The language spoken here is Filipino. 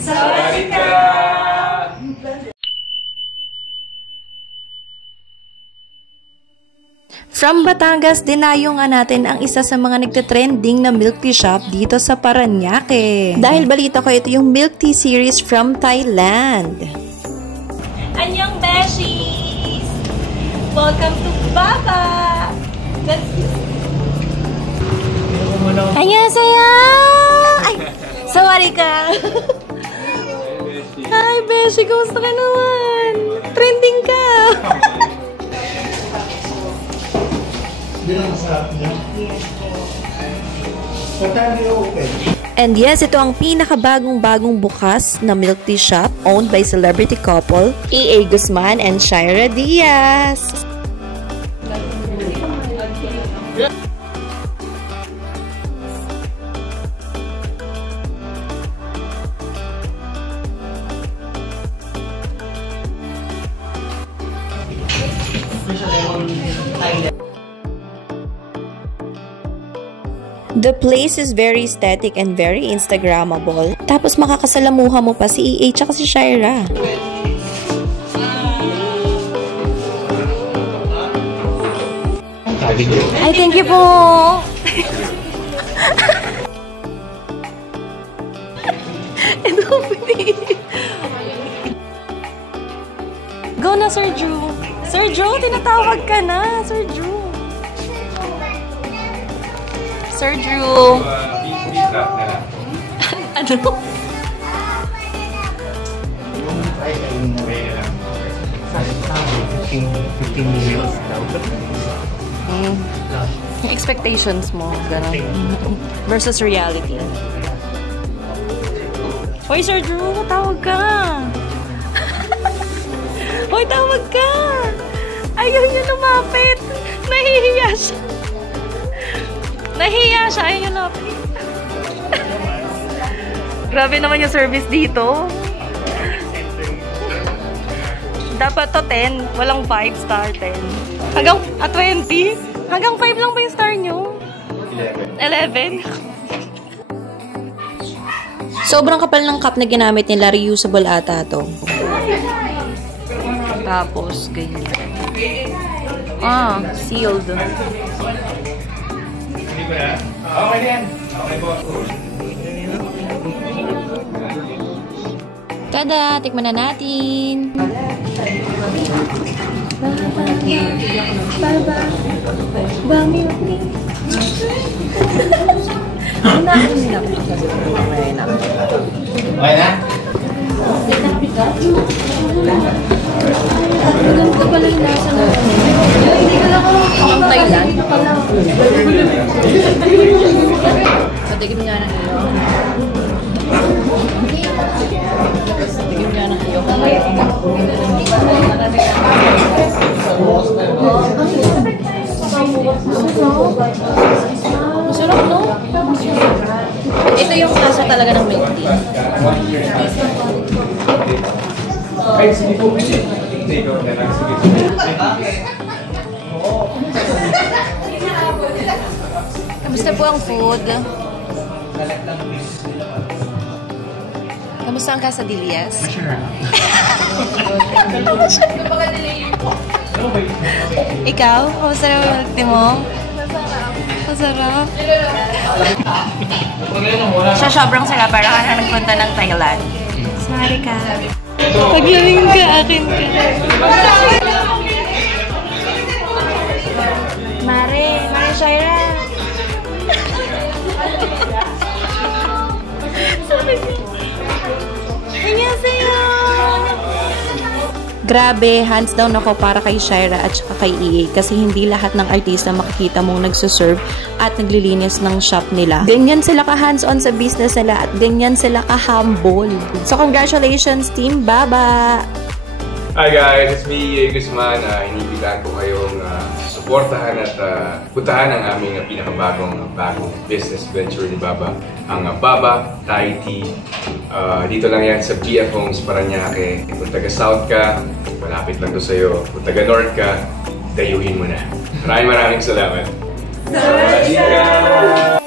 Sawadika! From Batangas, dinayo nga natin ang isa sa mga nagte-trending na milk tea shop dito sa Parañaque. Dahil balita ko ito yung milk tea series from Thailand. Annyeong Beshies! Welcome to Baba! Annyeonghaseyo! Ay! Sawadika! Hi, Beshi! Kumusta ka naman? Trending ka! And yes, ito ang pinakabagong-bagong bukas na milk tea shop owned by celebrity couple E.A. Guzman and Shaira Diaz. The place is very aesthetic and very Instagrammable. Tapos makakasalamuha mo pa si E.A. tsaka si Shaira. Ay, thank you po! Go na, Sir Drew! Sir Drew, tinatawag ka na! Sir Drew! Sir Drew. Ano? Yung expectations mo, gano'n. Versus reality. Hoy, Sir Drew, tawag ka. Hoy, tawag ka. Ayaw niya lumapit. Nahihiya siya. Nahiya siya. Ayun yung lapit. Grabe naman yung service dito. Dapat to 10. Walang 5 star 10. Hanggang 20? Hanggang 5 lang pa yung star nyo? 11? Sobrang kapal ng cup na ginamit nila. Reusable ata to. Tapos, ganyan. Ah, sealed. Okay yan. Okay po. Tada, tikman na natin. Okay na? Ganito pala yung nasa na. Hindi ka lang ang Thailand. Patigim nga ng iyo. Patigim nga ng iyo. Masarap, no? Ito yung lasa talaga ng milk tea. Ay, sige po. Kamusta po ang food? Kamusta ang quesadillas? Ikaw? Kamusta na yung milk tea mo? Masarap. Siya sobrang sarap. Parang ka nagpunta ng Thailand. Sorry ka. Paglaming ka, akin ka. Mare Shaira. Annyeonghaseyo. Grabe, hands down ako para kay Shaira at saka kay E.A. kasi hindi lahat ng artista makikita mong nagsuserve at naglilinis ng shop nila. Ganyan sila ka-hands-on sa business nila at ganyan sila ka-humble. So congratulations, Team Baba! Hi guys, it's me, E.A. Guzman. Inibigan ko kayong suportahan at puntahan ang aming pinakabagong business venture ni Baba, ang Baba Thai Tea. Dito lang yan sa BF Homes, Parañaque. Kung taga-South ka, malapit lang to sa'yo. Kung taga-North ka, dayuhin mo na. Maraming salamat. Sawadika!